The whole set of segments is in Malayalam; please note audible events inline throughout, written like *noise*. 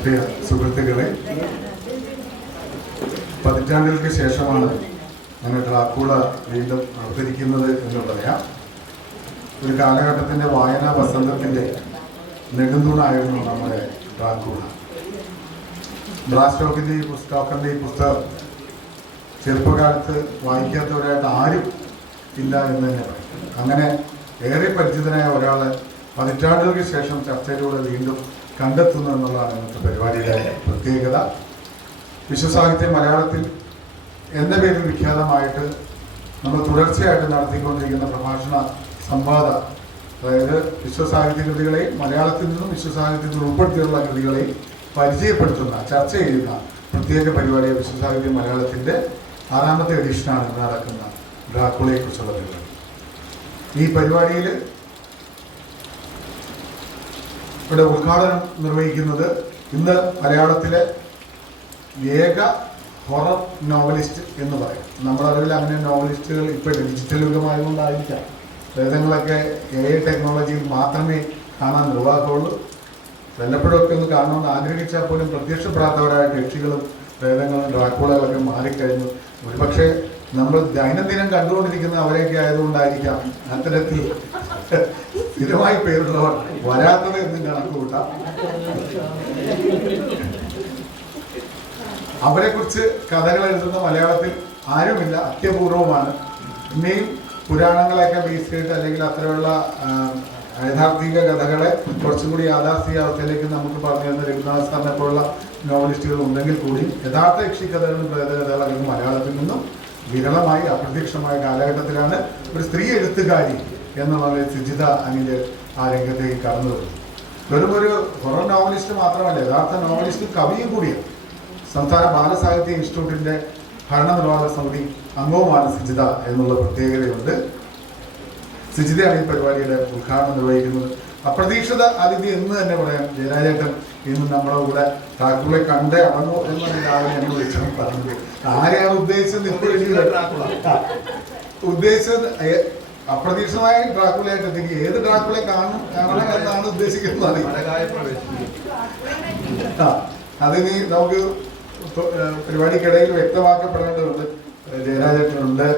പ്രിയ സുഹൃത്തുക്കളെ പതിറ്റാണ്ടുകൾക്ക് ശേഷമാണ് ഞങ്ങൾ ഡ്രാക്കുള വീണ്ടും അവതരിക്കുന്നത് എന്ന് പറയാം. ഒരു കാലഘട്ടത്തിന്റെ വായനാ വസന്തത്തിന്റെ നെടുന്തൂണായിരുന്നു നമ്മുടെ ട്രാക്കൂട ബ്രാസ്റ്റോക്കിന്റെ ഈ പുസ്തകത്തിന്റെ ഈ പുസ്തകം ചെറുപ്പകാലത്ത് വായിക്കാത്തവരായിട്ട് ആരും ഇല്ല എന്ന് തന്നെ പറയും. അങ്ങനെ ഏറെ പരിചിതനായ ഒരാൾ പതിറ്റാണ്ടുകൾക്ക് ശേഷം ചർച്ചയിലൂടെ വീണ്ടും കണ്ടെത്തുന്നു എന്നുള്ളതാണ് ഇന്നത്തെ പരിപാടിയുടെ പ്രത്യേകത. വിശ്വസാഹിത്യം മലയാളത്തിൽ എന്ന പേരിൽ വിഖ്യാതമായിട്ട് നമ്മൾ തുടർച്ചയായിട്ട് നടത്തിക്കൊണ്ടിരിക്കുന്ന പ്രഭാഷണ സംവാദ അതായത് വിശ്വസാഹിത്യ കൃതികളെയും മലയാളത്തിൽ നിന്നും വിശ്വസാഹിത്യത്തിൽ ഉൾപ്പെടുത്തിയുള്ള കൃതികളെ പരിചയപ്പെടുത്തുന്ന ചർച്ച ചെയ്യുന്ന പ്രത്യേക പരിപാടിയെ വിശ്വസാഹിത്യം മലയാളത്തിന്റെ ആറാമത്തെ എഡിഷനാണ് നടക്കുന്ന ഡ്രാക്കുളയെക്കുറിച്ചുള്ള പരിപാടി. ഈ പരിപാടിയിൽ ഇവിടെ ഉദ്ഘാടനം നിർവഹിക്കുന്നത് ഇന്ന് മലയാളത്തിലെ ഏക ഹൊറർ നോവലിസ്റ്റ് എന്ന് പറയും. നമ്മുടെ അറിവിൽ അങ്ങനെ നോവലിസ്റ്റുകൾ ഇപ്പോൾ ഡിജിറ്റൽ യുഗമായതുകൊണ്ടായിരിക്കാം. വേദങ്ങളൊക്കെ എ ഐ ടെക്നോളജിയിൽ മാത്രമേ കാണാൻ നിർവാഹമുള്ളൂ. വല്ലപ്പോഴൊക്കെ ഒന്ന് കാണണമെന്ന് ആഗ്രഹിച്ചാൽ പോലും പ്രത്യക്ഷപ്പെടാത്തവരായ കക്ഷികളും വേദങ്ങളും ഡ്രാക്കുളകളൊക്കെ മാറിക്കഴിഞ്ഞു. ഒരുപക്ഷെ നമ്മൾ ദൈനംദിനം കണ്ടുകൊണ്ടിരിക്കുന്ന അവരെയൊക്കെ ആയതുകൊണ്ടായിരിക്കാം അത്തരത്തിൽ സ്ഥിരമായി പേരുള്ളവർ വരാത്തത് എന്നും കണക്ക് കൂട്ടാം? അവരെ കുറിച്ച് കഥകൾ എഴുതുന്ന മലയാളത്തിൽ ആരുമില്ല അത്യപൂർവമാണ്. ഇനിയും പുരാണങ്ങളെയൊക്കെ ബേസ് ചെയ്തിട്ട് അല്ലെങ്കിൽ അത്തരമുള്ള യഥാർത്ഥിക കഥകളെ കുറച്ചും കൂടി യാഥാർത്ഥിക അവസ്ഥയിലേക്ക് നമുക്ക് പറഞ്ഞു തന്ന രഘുനാഥ് സാറിനെ പോലുള്ള നോവലിസ്റ്റുകൾ ഉണ്ടെങ്കിൽ കൂടി യഥാർത്ഥ യക്ഷി കഥകളും പ്രേത കഥകളും മലയാളത്തിൽ നിന്നും വിരളമായി അപ്രത്യക്ഷമായ കാലഘട്ടത്തിലാണ് ഒരു സ്ത്രീ എഴുത്തുകാരി എന്നുള്ള സുജിത അനിൽ ആ രംഗത്തേക്ക് കടന്നു വരുന്നത് വെറും ഒരു ഹൊറർ നോവലിസ്റ്റ് മാത്രമല്ല യഥാർത്ഥ നോവലിസ്റ്റ് കവിയും കൂടിയാണ്. സംസ്ഥാന ബാലസാഹിത്യ ഇൻസ്റ്റിറ്റ്യൂട്ടിന്റെ ഭരണനിർവാഹക സമിതി അംഗവുമാണ് സിജിത എന്നുള്ള പ്രത്യേകതയുണ്ട്. സിജിതയാണ് ഈ പരിപാടിയുടെ ഉദ്ഘാടനം നിർവഹിക്കുന്നത്. അപ്രതീക്ഷിത അതിഥി എന്ന് തന്നെ പറയാം. ജയരാജേട്ടൻ ഇന്ന് നമ്മുടെ കൂടെ ടാക്കുളെ കണ്ടേ അടങ്ങൂ എന്നാണ് രാവിലെ എന്നെ പറഞ്ഞത്. ആരെയാണ് ഉദ്ദേശിച്ചത് ഉദ്ദേശിച്ചത് അപ്രതീക്ഷിതമായ ഡ്രാക്കുളയായിട്ട് എത്തിക്കുക ഏത് ഡ്രാക്കുളെ കാണും? കാണണം എന്നാണ് ഉദ്ദേശിക്കുന്നത്. അത് അതിനി നമുക്ക് പരിപാടിക്കിടയിൽ വ്യക്തമാക്കപ്പെടേണ്ടതുണ്ട്. ജയരാജേട്ടനുണ്ട്.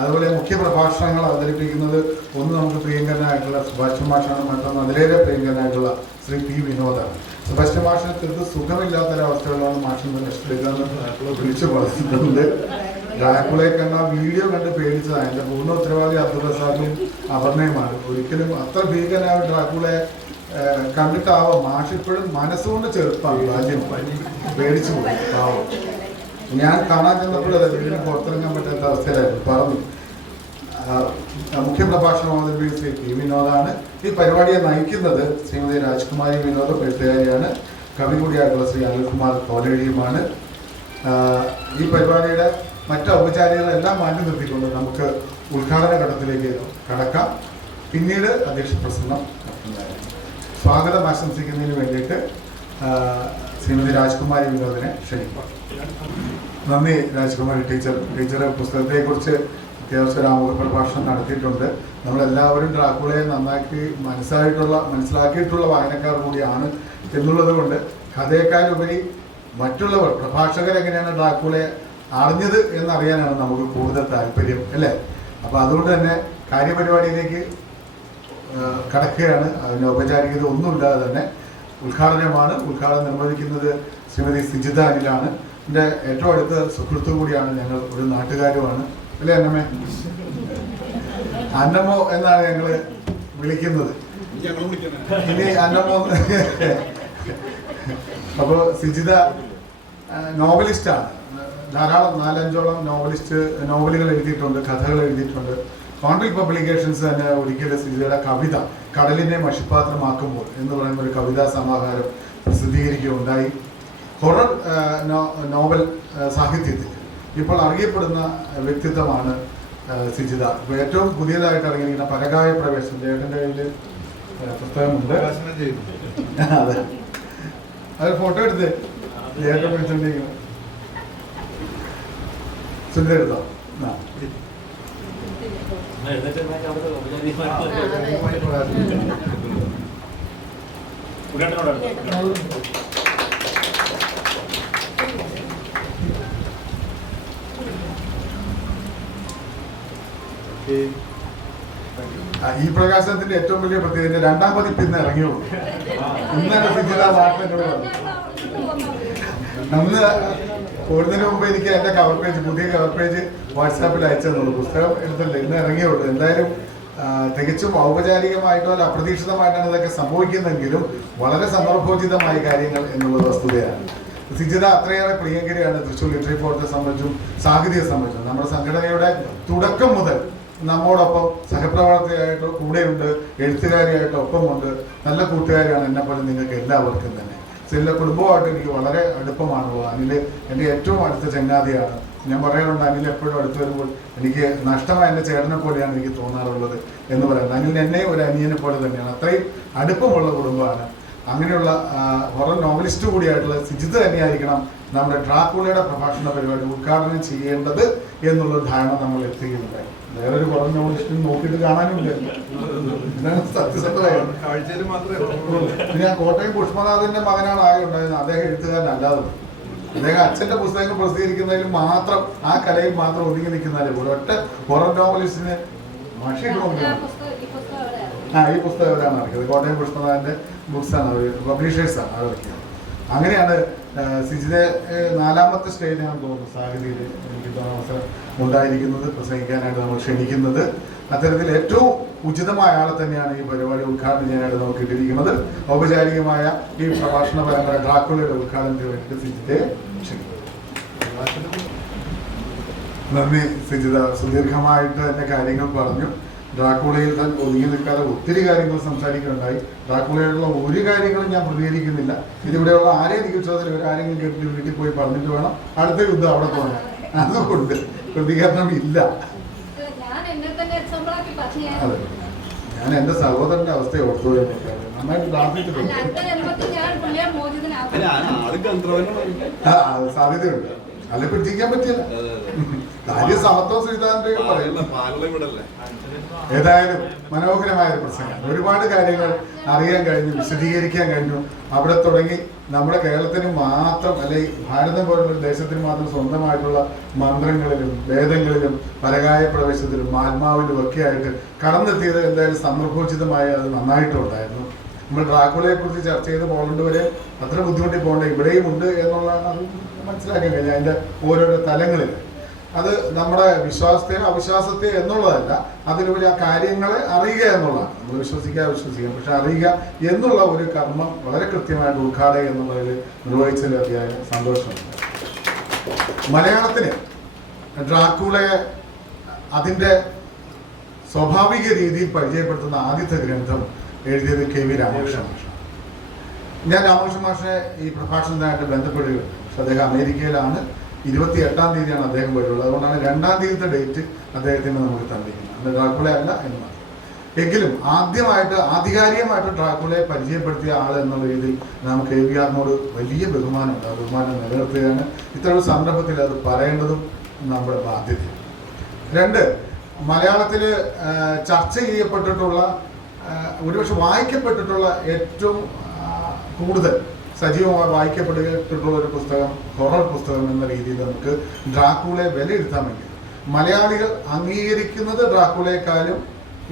അതുപോലെ മുഖ്യ പ്രഭാഷണങ്ങൾ അവതരിപ്പിക്കുന്നത് ഒന്ന് നമുക്ക് പ്രിയങ്കരനായിട്ടുള്ള സുഭാഷ് മാഷാണ്. മറ്റൊന്ന് അതിലേറെ പ്രിയങ്കരനായിട്ടുള്ള ശ്രീ പി വിനോദാണ്. സുഭാഷ് മാഷിന് തീർത്ത് സുഖമില്ലാത്തൊരവസ്ഥകളാണ് മാഷിന് നഷ്ടപ്പെടുക്കാന്ന് വിളിച്ചു പറഞ്ഞിട്ടുണ്ട്. ഡ്രാക്കുളയെ കണ്ട വീഡിയോ കണ്ട് പേടിച്ചതാണ് എന്റെ പൂർണ ഉത്തരവാദി അബ്ദുൾ റസാഖും അപർണയുമാണ്. ഒരിക്കലും അത്ര ഭീകരനായ ഡ്രാക്കുളയെ ഏഹ് കണ്ടിട്ടാവാം. മാഷ് ഇപ്പോഴും മനസ്സുകൊണ്ട് ചെറുപ്പാണ്. രാജ്യം പേടിച്ചു പാവം. ഞാൻ കാണാൻ ചെന്നപ്പോഴത് വീടിന് പുറത്തിറങ്ങാൻ പറ്റാത്ത അവസ്ഥയിലായിരുന്നു. പറഞ്ഞു. മുഖ്യ പ്രഭാഷണം അവതരിപ്പിക്കുന്ന ശ്രീ പി വിനോദാണ്. ഈ പരിപാടിയെ നയിക്കുന്നത് ശ്രീമതി രാജ്കുമാരി വിനോദ് എഴുത്തുകാരിയാണ് കവി കൂടിയായിട്ടുള്ള ശ്രീ അനിൽകുമാർ കോലഴിയുമാണ്. ഈ പരിപാടിയുടെ മറ്റ് ഔപചാരികളെല്ലാം മാറ്റി നിർത്തിക്കൊണ്ട് നമുക്ക് ഉദ്ഘാടന ഘട്ടത്തിലേക്ക് കടക്കാം. പിന്നീട് അധ്യക്ഷ പ്രസംഗം നടത്തുന്നതായിരിക്കും. സ്വാഗതം ആശംസിക്കുന്നതിന് വേണ്ടിയിട്ട് ശ്രീമതി രാജ്കുമാരി വിനോദിനെ ക്ഷണിക്കാം. നന്ദി രാജ്കുമാരി ടീച്ചർ. ടീച്ചർ പുസ്തകത്തെക്കുറിച്ച് അത്യാവശ്യം ആമുഖ പ്രഭാഷണം നടത്തിയിട്ടുണ്ട്. നമ്മളെല്ലാവരും ഡ്രാക്കുളയെ നന്നാക്കി മനസ്സായിട്ടുള്ള മനസ്സിലാക്കിയിട്ടുള്ള വായനക്കാർ കൂടിയാണ് എന്നുള്ളത് കൊണ്ട് കഥയെക്കാളുപരി മറ്റുള്ളവർ പ്രഭാഷകർ എങ്ങനെയാണ് ഡ്രാക്കുളയെ അറിഞ്ഞത് എന്നറിയാനാണ് നമുക്ക് കൂടുതൽ താല്പര്യം അല്ലേ? അപ്പോൾ അതുകൊണ്ട് തന്നെ കാര്യപരിപാടിയിലേക്ക് കടക്കുകയാണ്. അതിന് ഔപചാരികത ഒന്നുമില്ലാതെ തന്നെ ഉദ്ഘാടനമാണ്. ഉദ്ഘാടനം നിർവഹിക്കുന്നത് ശ്രീമതി സിജിത അനിലാണ് എന്റെ ഏറ്റവും അടുത്ത സുഹൃത്തു കൂടിയാണ് ഞങ്ങൾ. ഒരു നാട്ടുകാരുമാണ്. അല്ലേ അന്നമ്മേ? അന്നമ്മോ എന്നാണ് ഞങ്ങൾ വിളിക്കുന്നത്. ഇനി അന്നമ്മോ അപ്പോൾ സിജിത നോവലിസ്റ്റാണ്. ധാരാളം നാലഞ്ചോളം നോവലിസ്റ്റ് നോവലുകൾ എഴുതിയിട്ടുണ്ട് കഥകൾ എഴുതിയിട്ടുണ്ട്. കോൺട്രിക് പബ്ലിക്കേഷൻസ് തന്നെ ഒരിക്കലും ശ്രീജയുടെ കവിത കടലിനെ മഷിപ്പാത്രമാക്കുമ്പോൾ എന്ന് പറയുന്ന ഒരു കവിതാ സമാഹാരം പ്രസിദ്ധീകരിക്കുകയുണ്ടായി. ഹൊറർ നോവൽ സാഹിത്യത്തിൽ ഇപ്പോൾ അറിയപ്പെടുന്ന വ്യക്തിത്വമാണ് സിജിത ഇപ്പോൾ ഏറ്റവും പുതിയതായിട്ട് ഇറങ്ങിയിരിക്കുന്ന പരകായ പ്രവേശനം ചേട്ടന്റെ കയ്യിൽ പുസ്തകമുണ്ട്. *laughs* അതെ. അത് ഫോട്ടോ എടുത്ത്. ജേട്ടൻ വിളിച്ചോണ്ടിരിക്കുന്നു. സുന്ദരത ഈ പ്രകാശനത്തിന്റെ ഏറ്റവും വലിയ പ്രത്യേകത രണ്ടാം പതിപ്പ് ഇന്ന് ഇറങ്ങിയുള്ളൂ ഇന്നലെ സിദ്ധിത വാർത്ത എന്നോട് പറഞ്ഞു. അന്ന് കൂടുതലും മുമ്പ് എനിക്ക് എന്റെ കവർ പേജ് പുതിയ കവർ പേജ് വാട്സാപ്പിൽ അയച്ചെന്നുള്ളൂ പുസ്തകം എടുത്തില്ല ഇന്ന് ഇറങ്ങിയുള്ളൂ. എന്തായാലും തികച്ചും ഔപചാരികമായിട്ടോ അല്ല അപ്രതീക്ഷിതമായിട്ടാണ് ഇതൊക്കെ സംഭവിക്കുന്നെങ്കിലും വളരെ സന്ദർഭോചിതമായ കാര്യങ്ങൾ എന്നുള്ള വസ്തുതയാണ്. സിജിത അത്രയേറെ പ്രിയങ്കരിയാണ് തൃശ്ശൂർ ലിറ്ററി ഫോർത്തെ സംബന്ധിച്ചും സാഹിത്യത്തെ സംബന്ധിച്ചും. നമ്മുടെ സംഘടനയുടെ തുടക്കം മുതൽ നമ്മോടൊപ്പം സഹപ്രവർത്തകയായിട്ടോ കൂടെയുണ്ട് എഴുത്തുകാരിയായിട്ടോ ഒപ്പമുണ്ട്. നല്ല കൂട്ടുകാരിയാണ് എന്നെപ്പോലെ പോലെ നിങ്ങൾക്ക് എല്ലാവർക്കും തന്നെ. ചില കുടുംബമായിട്ട് എനിക്ക് വളരെ അടുപ്പമാണുള്ളത് അനിൽ എന്റെ ഏറ്റവും അടുത്ത ചങ്ങാതിയാണ്. ഞാൻ പറയാറുണ്ട് അനിൽ എപ്പോഴും അടുത്ത് വരുമ്പോൾ എനിക്ക് നഷ്ടമായ എന്റെ ചേട്ടനെ പോലെയാണ് എനിക്ക് തോന്നാറുള്ളത് എന്ന് പറയുന്നത്. അനിൽ എന്നെ ഒരു അനിയനെ പോലെ തന്നെയാണ്. അത്രയും അടുപ്പമുള്ള കുടുംബമാണ്. അങ്ങനെയുള്ള ഹൊറർ നോവലിസ്റ്റ് കൂടിയായിട്ടുള്ള സിജിത് തന്നെയായിരിക്കണം നമ്മുടെ ഡ്രാക്കുളയുടെ പ്രഭാഷണ പരിപാടി ഉദ്ഘാടനം ചെയ്യേണ്ടത് എന്നുള്ള ധാരണ നമ്മൾ എത്തുകയുണ്ടായി വേറൊരു നമ്മൾ ഇഷ്ടം നോക്കിയിട്ട് കാണാനുമില്ല. പിന്നെ ഞാൻ കോട്ടയം പുഷ്പനാഥന്റെ മകനാണ് ആകെ ഉണ്ടായിരുന്നത് അദ്ദേഹം എഴുത്തുകാരനല്ലാതെ. അദ്ദേഹം അച്ഛന്റെ പുസ്തകങ്ങൾ പ്രസിദ്ധീകരിക്കുന്നതിൽ മാത്രം ആ കലയിൽ മാത്രം ഒതുങ്ങി നിൽക്കുന്നതല്ലേ പോലും ഒറ്റ ഹൊറർ നോവലിസ്റ്റിന് ഭാഷയൊക്കെ ആ ഈ പുസ്തകം എവിടെയാണ് ഇറക്കിയത് കോട്ടയം പുഷ്പനാഥന്റെ ബുക്സ് ആണ്. അവർ പബ്ലിഷേഴ്സ് ആണ്. അവർ ഇറക്കിയത് അങ്ങനെയാണ് ഏ, നാലാമത്തെ സ്റ്റേജിനാണ് തോന്നുന്നു സാഹിതിയിൽ എനിക്ക് തോന്നുന്ന അവസരം ഉണ്ടായിരിക്കുന്നത് പ്രസംഗിക്കാനായിട്ട് നമ്മൾ ക്ഷണിക്കുന്നത്. അത്തരത്തിൽ ഏറ്റവും ഉചിതമായ ആളെ തന്നെയാണ് ഈ പരിപാടി ഉദ്ഘാടനം ചെയ്യാനായിട്ട് നമുക്ക് ഇട്ടിരിക്കുന്നത്. ഔപചാരികമായ ഈ പ്രഭാഷണ പരമ്പര ഡ്രാക്കുളയുടെ ഉദ്ഘാടനത്തിന് വേണ്ടിയിട്ട് സിജിത്തെ നന്ദി സിജിത. സുദീർഘമായിട്ട് തന്നെ കാര്യങ്ങൾ പറഞ്ഞു. ഡ്രാക്കുളയിൽ തന്നെ ഒതുങ്ങി നിൽക്കാതെ ഒത്തിരി കാര്യങ്ങൾ സംസാരിക്കുകയുണ്ടായി ഡ്രാക്കുളയിലുള്ള ഒരു കാര്യങ്ങളും ഞാൻ പ്രതികരിക്കുന്നില്ല. ഇതിവിടെയുള്ള ആരെയും നിരീക്ഷണത്തിൽ ഒരു കാര്യങ്ങൾ കേട്ടിട്ട് വീട്ടിൽ പോയി പറഞ്ഞിട്ട് വേണം അടുത്ത യുദ്ധം അവിടെ പോകാൻ അതുകൊണ്ട് പ്രതികരണം ഇല്ല. ഞാൻ എന്നെ തന്നെ എക്സാമ്പിൾ ആക്കി. പറഞ്ഞു ഞാൻ അതെ. ഞാൻ എന്റെ സഹോദരന്റെ അവസ്ഥ ഓർത്തു നന്നായിട്ട് പ്രാർത്ഥിച്ചിട്ടുണ്ട്. സാധ്യതയുണ്ട്. അല്ലെ പിടിച്ചിരിക്കാൻ പറ്റില്ല. കാര്യം സമത്വം? ഏതായാലും മനോഹരമായ ഒരു പ്രസംഗം ഒരുപാട് കാര്യങ്ങൾ അറിയാൻ കഴിഞ്ഞു വിശദീകരിക്കാൻ കഴിഞ്ഞു. അവിടെ തുടങ്ങി നമ്മുടെ കേരളത്തിന് മാത്രം അല്ലെങ്കിൽ ഭാരതം പോലുള്ള ഒരു ദേശത്തിന് മാത്രം സ്വന്തമായിട്ടുള്ള മന്ത്രങ്ങളിലും വേദങ്ങളിലും പരകായ പ്രവേശത്തിലും ആത്മാവിലും ഒക്കെ ആയിട്ട് കടന്നെത്തിയത് എന്തായാലും സന്ദർഭോചിതമായി അത് നന്നായിട്ടുണ്ടായിരുന്നു. നമ്മൾ ഡ്രാക്കുളയെ കുറിച്ച് ചർച്ച ചെയ്ത് പോകേണ്ട വരെ അത്ര ബുദ്ധിമുട്ടി പോകേണ്ട ഇവിടെയും ഉണ്ട് എന്നുള്ളതാണ് അത് മനസ്സിലാക്കാൻ കഴിഞ്ഞാൽ അതിന്റെ ഓരോരോ തലങ്ങളിൽ. അത് നമ്മുടെ വിശ്വാസത്തെയോ അവിശ്വാസത്തെയോ എന്നുള്ളതല്ല അതിലുപരി ആ കാര്യങ്ങളെ അറിയുക എന്നുള്ളതാണ്. നമ്മൾ വിശ്വസിക്കുക വിശ്വസിക്കുക. പക്ഷെ അറിയുക എന്നുള്ള ഒരു കർമ്മം വളരെ കൃത്യമായിട്ട് ഉദ്ഘാടക എന്നുള്ളതിൽ നിർവഹിച്ചതിൽ അധ്യായം സന്തോഷമുണ്ട്. മലയാളത്തിന് ഡ്രാക്കുളയെ അതിന്റെ സ്വാഭാവിക രീതിയിൽ പരിചയപ്പെടുത്തുന്ന ആദ്യത്തെ ഗ്രന്ഥം എഴുതിയത് കെ വി രാമകൃഷ്ണ മാഷ ഞാൻ രാമകൃഷ്ണ മാഷെ ഈ പ്രഭാഷണത്തിനായിട്ട് ബന്ധപ്പെടുകയുണ്ട് പക്ഷെ അദ്ദേഹം അമേരിക്കയിലാണ്. ഇരുപത്തി എട്ടാം തീയതിയാണ് അദ്ദേഹം വരുള്ളത് അതുകൊണ്ടാണ് രണ്ടാം തീയതിത്തെ ഡേറ്റ് അദ്ദേഹത്തിന് നമ്മൾ തന്നിരിക്കുന്നത്. അല്ല ഡ്രാക്കുള അല്ല പറഞ്ഞു എങ്കിലും ആദ്യമായിട്ട് ആധികാരികമായിട്ട് ഡ്രാക്കുളയെ പരിചയപ്പെടുത്തിയ ആൾ എന്നുള്ള രീതിയിൽ നാം കെ വി ആറിനോട് വലിയ ബഹുമാനമുണ്ട് ആ ബഹുമാനം നിലനിർത്തുകയാണ്. ഇത്തരം സന്ദർഭത്തിൽ അത് പറയേണ്ടതും നമ്മുടെ ബാധ്യതയാണ്. രണ്ട് മലയാളത്തിൽ ചർച്ച ചെയ്യപ്പെട്ടിട്ടുള്ള ഒരുപക്ഷെ വായിക്കപ്പെട്ടിട്ടുള്ള ഏറ്റവും കൂടുതൽ സജീവമായി വായിക്കപ്പെട്ടിട്ടുള്ള ഒരു പുസ്തകം ഹൊറർ പുസ്തകം എന്ന രീതിയിൽ നമുക്ക് ഡ്രാക്കുളയെ വിലയിരുത്താമെങ്കിൽ മലയാളികൾ അംഗീകരിക്കുന്നത് ഡ്രാക്കുളയെക്കാളും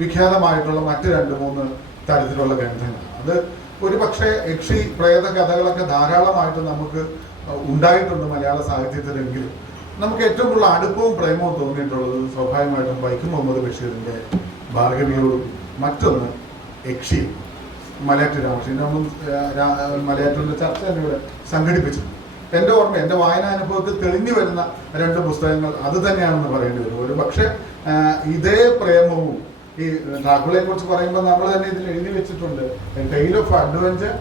വിഖ്യാതമായിട്ടുള്ള മറ്റ് രണ്ട് മൂന്ന് തരത്തിലുള്ള ഗ്രന്ഥങ്ങളാണ്. അത് ഒരു പക്ഷേ യക്ഷി പ്രേത കഥകളൊക്കെ ധാരാളമായിട്ട് നമുക്ക് ഉണ്ടായിട്ടുണ്ട് മലയാള സാഹിത്യത്തിലെങ്കിലും. നമുക്ക് ഏറ്റവും കൂടുതൽ അടുപ്പവും പ്രേമവും തോന്നിയിട്ടുള്ളത് സ്വാഭാവികമായിട്ടും വൈക്കം മുഹമ്മദ് ബഷീറിന്റെ ഭാർഗവിയോടും മറ്റൊന്ന് യക്ഷി മലയാറ്റൂർ രാമകൃഷ്ണൻ. നമ്മൾ മലയാറ്റൂരിന്റെ ചർച്ച തന്നെ ഇവിടെ സംഘടിപ്പിച്ചു. എന്റെ ഓർമ്മ എന്റെ വായനാനുഭവത്തിൽ തെളിഞ്ഞു വരുന്ന രണ്ട് പുസ്തകങ്ങൾ അത് തന്നെയാണെന്ന് പറയേണ്ടി വരും. ഒരു പക്ഷേ ഇതേ പ്രേമവും ഈ ഡ്രാക്കുളയെ കുറിച്ച് പറയുമ്പോൾ നമ്മൾ തന്നെ ഇതിൽ എഴുതി വെച്ചിട്ടുണ്ട്. Tale of adventure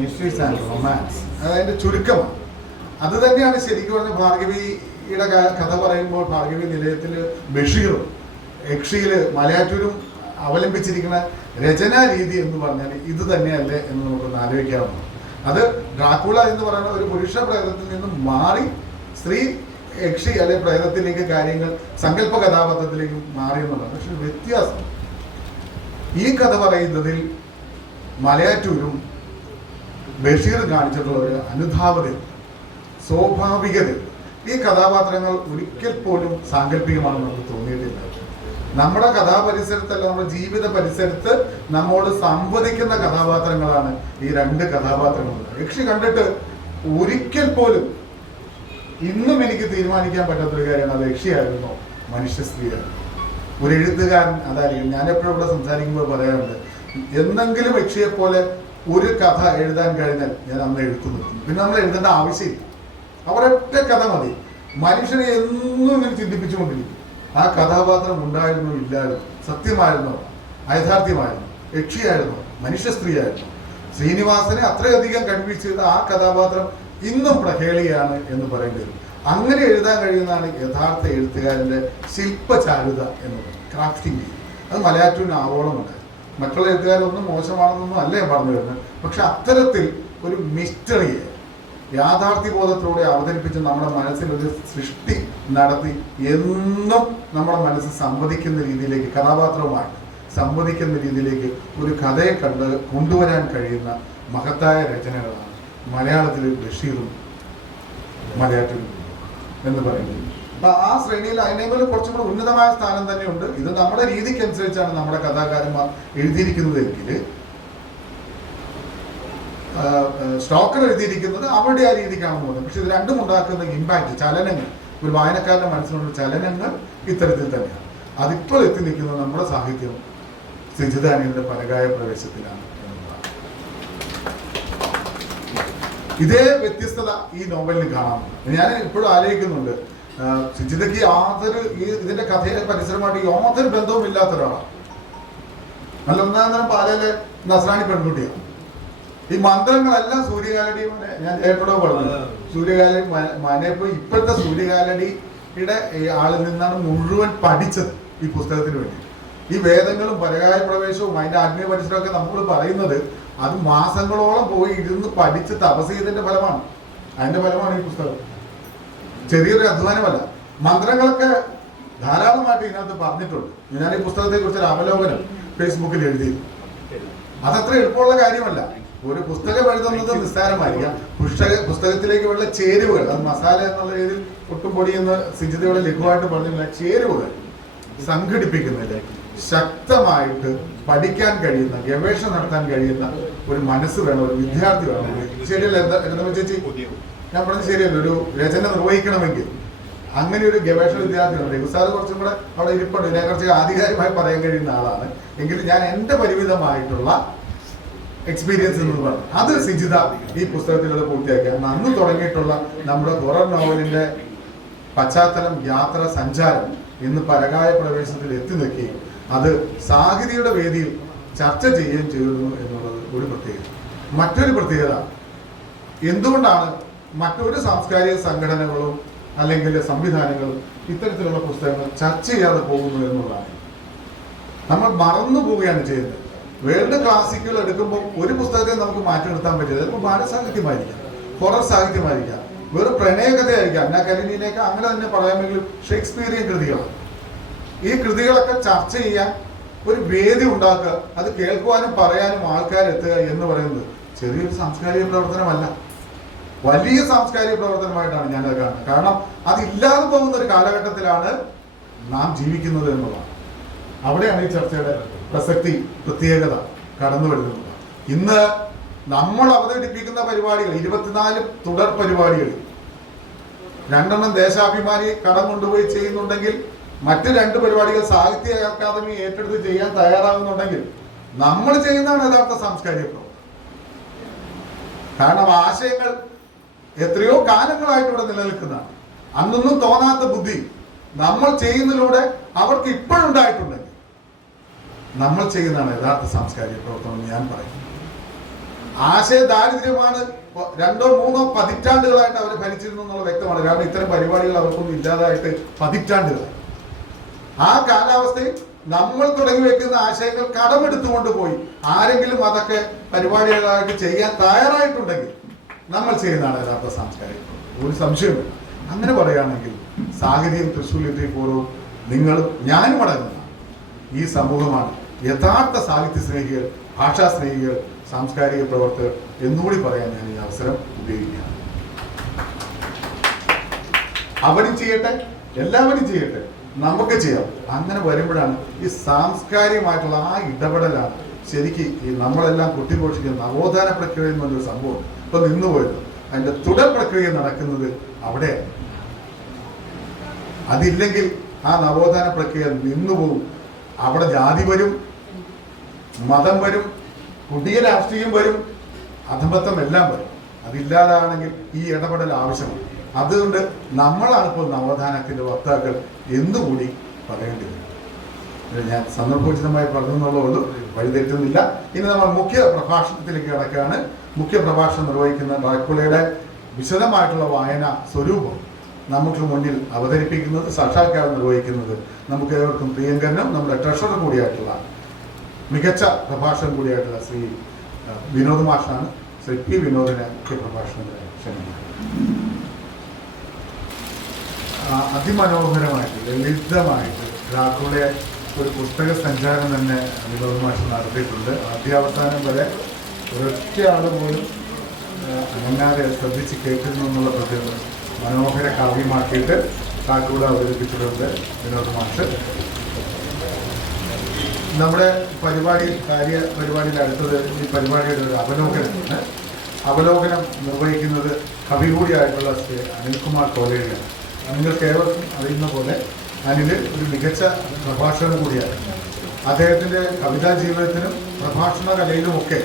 mysteries and romance അതതിന്റെ ചുരുക്കമാണ് അത് തന്നെയാണ് ശരിക്കും പറഞ്ഞ ഭാർഗവിയുടെ കഥ പറയുമ്പോൾ ഭാർഗവി നിലയത്തിൽ ബഷീറും യക്ഷിയിൽ മലയാറ്റൂരും അവലംബിച്ചിരിക്കുന്ന രചനാ രീതി എന്ന് പറഞ്ഞാൽ ഇത് തന്നെയല്ലേ എന്ന് നമുക്കൊന്ന് ആലോചിക്കാവുന്നു അത് ഡ്രാക്കുള എന്ന് പറയുന്ന ഒരു പുരുഷ പ്രേതത്തിൽ നിന്നും മാറി സ്ത്രീ യക്ഷി അല്ലെ പ്രേതത്തിലേക്ക് കാര്യങ്ങൾ സങ്കല്പ കഥാപാത്രത്തിലേക്ക് മാറി എന്നുള്ളതാണ്. പക്ഷെ വ്യത്യാസം. ഈ കഥ പറയുന്നതിൽ മലയാറ്റൂരും ബഷീർ കാണിച്ചിട്ടുള്ള ഒരു അനുധാവത സ്വാഭാവികത. ഈ കഥാപാത്രങ്ങൾ ഒരിക്കൽ പോലും സാങ്കല്പികമാണെന്ന് നമുക്ക് തോന്നിയിട്ടില്ല. നമ്മുടെ കഥാപരിസരത്തല്ല നമ്മുടെ ജീവിത പരിസരത്ത് നമ്മോട് സംവദിക്കുന്ന കഥാപാത്രങ്ങളാണ് ഈ രണ്ട് കഥാപാത്രങ്ങൾ യക്ഷി കണ്ടിട്ട് ഒരിക്കൽ പോലും ഇന്നും എനിക്ക് തീരുമാനിക്കാൻ പറ്റാത്തൊരു കാര്യമാണ് അത് യക്ഷിയായിരുന്നോ മനുഷ്യ സ്ത്രീയായിരുന്നു ഒരു എഴുത്തുകാരൻ അതായിരിക്കും ഞാൻ എപ്പോഴും ഇവിടെ സംസാരിക്കുമ്പോൾ പറയാറുണ്ട് എന്തെങ്കിലും യക്ഷിയെ പോലെ ഒരു കഥ എഴുതാൻ കഴിഞ്ഞാൽ ഞാൻ അന്ന് എഴുത്തു നിർത്തും. പിന്നെ നമ്മൾ എഴുതേണ്ട ആവശ്യമില്ല. അവരൊറ്റ കഥ മതി. മനുഷ്യനെ എന്നും ഇങ്ങനെ ചിന്തിപ്പിച്ചുകൊണ്ടിരിക്കും. ആ കഥാപാത്രം ഉണ്ടായിരുന്നോ ഇല്ലായിരുന്നു സത്യമായിരുന്നോ യഥാർത്ഥ്യമായിരുന്നു യക്ഷിയായിരുന്നോ മനുഷ്യ സ്ത്രീയായിരുന്നു ശ്രീനിവാസനെ അത്രയധികം കൺവിൻസ് ചെയ്ത ആ കഥാപാത്രം ഇന്നും പ്രഹേളിയാണ് എന്ന് വരും. അങ്ങനെ എഴുതാൻ കഴിയുന്നതാണ് യഥാർത്ഥ എഴുത്തുകാരന്റെ ശില്പചാരുത എന്നത് ക്രാഫ്റ്റിംഗ് അത് മലയാറ്റൂരിന് ആവോളമുണ്ട് മറ്റുള്ള എഴുത്തുകാരൊന്നും മോശമാണെന്നൊന്നും അല്ല പറഞ്ഞു വരുന്നത്? പക്ഷെ അത്തരത്തിൽ ഒരു മിസ്റ്ററിയെ യാഥാർത്ഥ്യബോധത്തോടെ അവതരിപ്പിച്ച് നമ്മുടെ മനസ്സിൽ ഒരു സൃഷ്ടി നടത്തി എന്നും നമ്മുടെ മനസ്സ് സംവദിക്കുന്ന രീതിയിലേക്ക് കഥാപാത്രവുമായിട്ട് സംവദിക്കുന്ന രീതിയിലേക്ക് ഒരു കഥയെ കണ്ട് കൊണ്ടുവരാൻ കഴിയുന്ന മഹത്തായ രചനകളാണ് മലയാളത്തിൽ ബഷീറും മലയാറ്റൂരും എന്ന് പറയുന്നത്. അപ്പൊ ആ ശ്രേണിയിൽ അതിനേക്കാൾ കുറച്ചും കൂടെ ഉന്നതമായ സ്ഥാനം തന്നെയുണ്ട്. ഇത് നമ്മുടെ രീതിക്കനുസരിച്ചാണ് നമ്മുടെ കഥാകാരന്മാർ എഴുതിയിരിക്കുന്നതെങ്കിൽ സ്റ്റോക്കർ എഴുതിയിരിക്കുന്നത് അവരുടെ ആ രീതിക്കാണെന്ന് തോന്നുന്നത് പക്ഷെ ഇത് രണ്ടും ഉണ്ടാക്കുന്ന ഇമ്പാക്റ്റ് ചലനങ്ങൾ ഒരു വായനക്കാരന്റെ മനസ്സിലുള്ള ചലനങ്ങൾ ഇത്തരത്തിൽ തന്നെയാണ്. അതിപ്പോൾ എത്തി നിൽക്കുന്നത് നമ്മുടെ സാഹിത്യം സിജിതാനിയുടെ പരകായ പ്രവേശത്തിലാണ് ഇതേ വ്യത്യസ്തത ഈ നോവലിന് കാണാം. ഞാൻ ഇപ്പോഴും ആലോചിക്കുന്നുണ്ട് സുജിതയ്ക്ക് യാതൊരു ഈ ഇതിന്റെ കഥയിലെ പരിസരമായിട്ട് യാതൊരു ബന്ധവും ഇല്ലാത്ത ഒരാളാണ്. നല്ല ഒന്നാം തരം പാലയിലെ നസ്രാണി പെൺകുട്ടിയാണ്. ഈ മന്ത്രങ്ങളെല്ലാം സൂര്യകാലടി ഞാൻ എപ്പോഴോ പറഞ്ഞു. സൂര്യകാലടി മനയപ്പോ ഇപ്പോഴത്തെ സൂര്യകാലടിയുടെ ഈ ആളിൽ നിന്നാണ് മുഴുവൻ പഠിച്ചത് ഈ പുസ്തകത്തിന് വേണ്ടി ഈ വേദങ്ങളും പരകായ പ്രവേശവും അതിന്റെ ആത്മീയ പരിസരമൊക്കെ നമ്മൾ പറയുന്നത് അത് മാസങ്ങളോളം പോയി ഇരുന്ന് പഠിച്ച് തപസ് ചെയ്തതിന്റെ ഫലമാണ്. അതിന്റെ ഫലമാണ് ഈ പുസ്തകം. ചെറിയൊരു അധ്വാനമല്ല. മന്ത്രങ്ങളൊക്കെ ധാരാളമായിട്ട് ഇതിനകത്ത് പറഞ്ഞിട്ടുണ്ട്. ഞാൻ ഈ പുസ്തകത്തെ കുറിച്ച് ഒരു അവലോകനം ഫേസ്ബുക്കിൽ എഴുതി അതത്ര എളുപ്പമുള്ള കാര്യമല്ല. ഒരു പുസ്തകം എഴുതുന്നത് നിസ്സാരമായിരിക്കാം. പുസ്തക പുസ്തകത്തിലേക്ക് ഉള്ള ചേരുവകൾ അത് മസാല എന്നുള്ള രീതിയിൽ ഒട്ടും പൊടി എന്ന് സിജിതയോടെ ലഘുവായിട്ട് പറഞ്ഞില്ല ചേരുവകൾ സംഘടിപ്പിക്കുന്നതിൽ ശക്തമായിട്ട് പഠിക്കാൻ കഴിയുന്ന ഗവേഷണം നടത്താൻ കഴിയുന്ന ഒരു മനസ്സ് വേണം ഒരു വിദ്യാർത്ഥി വേണം. ശരിയല്ല? എന്താ ചേച്ചി ഞാൻ പറഞ്ഞത് ശരിയല്ല? ഒരു രചന നിർവഹിക്കണമെങ്കിൽ. അങ്ങനെ ഒരു ഗവേഷണ വിദ്യാർത്ഥിയുണ്ട് രഘുസാർ കുറച്ചും കൂടെ അവിടെ ഇരിപ്പുണ്ട്. ഇതിനെ കുറച്ച് ആധികാരികമായി പറയാൻ കഴിയുന്ന ആളാണ്. എങ്കിലും ഞാൻ എന്റെ പരിമിതമായിട്ടുള്ള എക്സ്പീരിയൻസ് എന്ന് പറഞ്ഞു അത് സിജിത ഈ പുസ്തകത്തിലൂടെ പൂർത്തിയാക്കി അന്ന് തുടങ്ങിയിട്ടുള്ള നമ്മുടെ ഹൊറർ നോവലിന്റെ പശ്ചാത്തലം യാത്ര സഞ്ചാരം ഇന്ന് പരകായ പ്രവേശനത്തിൽ എത്തി നിൽക്കുകയും അത് സാഹിതിയുടെ വേദിയിൽ ചർച്ച ചെയ്യുകയും ചെയ്തിരുന്നു എന്നുള്ളത് ഒരു പ്രത്യേകത. മറ്റൊരു പ്രത്യേകത എന്തുകൊണ്ടാണ് മറ്റൊരു സാംസ്കാരിക സംഘടനകളും അല്ലെങ്കിൽ സംവിധാനങ്ങളും ഇത്തരത്തിലുള്ള പുസ്തകങ്ങൾ ചർച്ച ചെയ്യാതെ പോകുന്നു എന്നുള്ളതാണ്. നമ്മൾ മറന്നു പോവുകയാണ് ചെയ്യുന്നത്. വേൾഡ് ക്ലാസിക്കുകൾ എടുക്കുമ്പോൾ ഒരു പുസ്തകത്തെ നമുക്ക് മാറ്റി നിർത്താൻ പറ്റില്ല ചിലപ്പോൾ ബാലസാഹിത്യമായിരിക്കാം ഹൊറർ സാഹിത്യമായിരിക്കാം. വെറും പ്രണയകഥയായിരിക്കാം. അന്ന കരീനയൊക്കെ അങ്ങനെ തന്നെ പറയാമെങ്കിലും ഷേക്സ്പിയറിയൻ കൃതികളാണ്. ഈ കൃതികളൊക്കെ ചർച്ച ചെയ്യാൻ ഒരു വേദി ഉണ്ടാക്കുക അത് കേൾക്കുവാനും പറയാനും ആൾക്കാരെത്തുക എന്ന് പറയുന്നത് ചെറിയൊരു സാംസ്കാരിക പ്രവർത്തനമല്ല. വലിയ സാംസ്കാരിക പ്രവർത്തനമായിട്ടാണ് ഞാനത് കാണുന്നത്. കാരണം അതില്ലാതെ പോകുന്ന ഒരു കാലഘട്ടത്തിലാണ് നാം ജീവിക്കുന്നത് എന്നുള്ളതാണ്. അവിടെയാണ് ഈ ചർച്ചയുടെ പ്രസക്തി പ്രത്യേകത കടന്നു വരുന്നത്. ഇന്ന് നമ്മൾ അവതരിപ്പിക്കുന്ന പരിപാടികൾ ഇരുപത്തിനാല് തുടർ പരിപാടികൾ രണ്ടെണ്ണം ദേശാഭിമാനി കടം കൊണ്ടുപോയി ചെയ്യുന്നുണ്ടെങ്കിൽ മറ്റ് രണ്ട് പരിപാടികൾ സാഹിത്യ അക്കാദമി ഏറ്റെടുത്ത് ചെയ്യാൻ തയ്യാറാകുന്നുണ്ടെങ്കിൽ നമ്മൾ ചെയ്യുന്നതാണ് യഥാർത്ഥ സാംസ്കാരിക പ്രവർത്തനം. കാരണം ആശയങ്ങൾ എത്രയോ കാലങ്ങളായിട്ട് ഇവിടെ നിലനിൽക്കുന്നതാണ്. അന്നൊന്നും തോന്നാത്ത ബുദ്ധി നമ്മൾ ചെയ്യുന്നതിലൂടെ അവർക്ക് ഇപ്പോഴുണ്ടായിട്ടുണ്ടെങ്കിൽ നമ്മൾ ചെയ്യുന്നതാണ് യഥാർത്ഥ സാംസ്കാരിക പ്രവർത്തനം ഞാൻ പറയും. ആശയ ദാരിദ്ര്യമാണ് രണ്ടോ മൂന്നോ പതിറ്റാണ്ടുകളായിട്ട് അവർ ഭരിച്ചിരുന്നു എന്നുള്ള വ്യക്തമാണ്. കാരണം ഇത്തരം പരിപാടികൾ അവർക്കൊന്നും ഇല്ലാതായിട്ട് പതിറ്റാണ്ടുകളായി. ആ കാലാവസ്ഥയിൽ നമ്മൾ തുടങ്ങി വെക്കുന്ന ആശയങ്ങൾ കടമെടുത്തുകൊണ്ട് പോയി ആരെങ്കിലും അതൊക്കെ പരിപാടികളായിട്ട് ചെയ്യാൻ തയ്യാറായിട്ടുണ്ടെങ്കിൽ നമ്മൾ ചെയ്യുന്നതാണ് യഥാർത്ഥ സാംസ്കാരിക ഒരു സംശയമില്ല അങ്ങനെ പറയുകയാണെങ്കിൽ സാഹിത്യം തൃശ്ശൂർ ലിറ്ററിപൂർവം നിങ്ങളും ഞാനും അടങ്ങുന്ന ഈ സമൂഹമാണ് യഥാർത്ഥ സാഹിത്യ സ്നേഹികൾ ഭാഷാ സ്നേഹികൾ സാംസ്കാരിക പ്രവർത്തകർ എന്നുകൂടി പറയാൻ ഞാൻ ഈ അവസരം ഉപയോഗിക്കുകയാണ്. അവരും ചെയ്യട്ടെ എല്ലാവരും ചെയ്യട്ടെ നമുക്ക് ചെയ്യാം. അങ്ങനെ വരുമ്പോഴാണ് ഈ സാംസ്കാരികമായിട്ടുള്ള ആ ഇടപെടലാണ് ശരിക്ക് ഈ നമ്മളെല്ലാം കുട്ടിഘോഷിക്കുന്ന നവോത്ഥാന പ്രക്രിയ എന്നൊരു സംഭവം. ഇപ്പൊ നിന്നുപോയത് അതിന്റെ തുടർ പ്രക്രിയ നടക്കുന്നത് അവിടെ അതില്ലെങ്കിൽ ആ നവോത്ഥാന പ്രക്രിയ നിന്നുപോകും അവിടെ ജാതി വരും മതം വരും പുതിയ രാഷ്ട്രീയം വരും അധമത്വം എല്ലാം വരും. അതില്ലാതാണെങ്കിൽ ഈ ഇടപെടൽ ആവശ്യമാണ്. അതുകൊണ്ട് നമ്മളാണ് ഇപ്പോൾ നവോത്ഥാനത്തിന്റെ വക്താക്കൾ എന്നുകൂടി പറയേണ്ടി വരും? ഞാൻ സന്ദർഭോചിതമായി പറഞ്ഞു എന്നുള്ളതുകൊണ്ട് വഴിതെറ്റുന്നില്ല ഇനി നമ്മൾ മുഖ്യ പ്രഭാഷണത്തിലേക്ക് കിടക്കുകയാണ്. മുഖ്യ പ്രഭാഷണം നിർവഹിക്കുന്ന ഡ്രാക്കുളയുടെ വിശദമായിട്ടുള്ള വായന സ്വരൂപം നമുക്ക് മുന്നിൽ അവതരിപ്പിക്കുന്നത് സാക്ഷാത്കാരം നിർവഹിക്കുന്നത് നമുക്ക് ഏവർക്കും പ്രിയങ്കരനും നമ്മുടെ ട്രഷറർ കൂടിയായിട്ടുള്ള മികച്ച പ്രഭാഷണം കൂടിയായിട്ടുള്ള ശ്രീ വിനോദ് മാഷാണ്. ശ്രീ പി വിനോദിനെ മുഖ്യ പ്രഭാഷണത്തിന് ക്ഷണിക്കുന്നത് അതിമനോഹരമായിട്ട് ലളിതമായിട്ട് രാഹുലെ ഒരു പുസ്തക സഞ്ചാരം തന്നെ വിനോദ് മാഷ് നടത്തിയിട്ടുണ്ട്. ആദ്യാവസാനം വരെ ഒരൊറ്റ ആൾ പോലും അങ്ങനെ ശ്രദ്ധിച്ച് കേൾക്കുന്നു എന്നുള്ള പ്രത്യേകത മനോഹര കാവ്യമാക്കിയിട്ട് ഡ്രാക്കുള അവതരിപ്പിച്ചിട്ടുണ്ട് വിനോദ് മാഷ്. നമ്മുടെ പരിപാടി കാര്യ പരിപാടിയിൽ അടുത്തത് ഈ പരിപാടിയുടെ ഒരു അവലോകനമാണ് അവലോകനം നിർവഹിക്കുന്നത് കവി കൂടിയായിട്ടുള്ള ശ്രീ അനിൽകുമാർ കോലയുടെയാണ് നിങ്ങൾക്ക് ഏവർക്കും അറിയുന്ന പോലെ അനിൽ ഒരു മികച്ച പ്രഭാഷകൻ കൂടിയാണ് അദ്ദേഹത്തിന്റെ കവിതാ ജീവിതത്തിനും പ്രഭാഷണ കലയിലുമൊക്കെ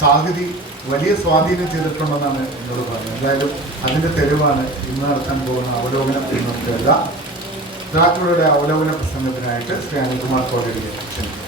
സാഹിതി വലിയ സ്വാധീനം ചെയ്തിട്ടുണ്ടെന്നാണ് എന്നോട് പറഞ്ഞത്. എന്തായാലും അതിന്റെ തെളിവാണ് ഇന്ന് നടത്താൻ പോകുന്ന അവലോകനം എന്ന് നമുക്ക് എഴുതാം ഡ്രാക്കുളയുടെ അവലോകന പ്രസംഗത്തിനായിട്ട് ശ്രീ അനിൽകുമാർ കോലയുടെ ക്ഷണിക്കുന്നു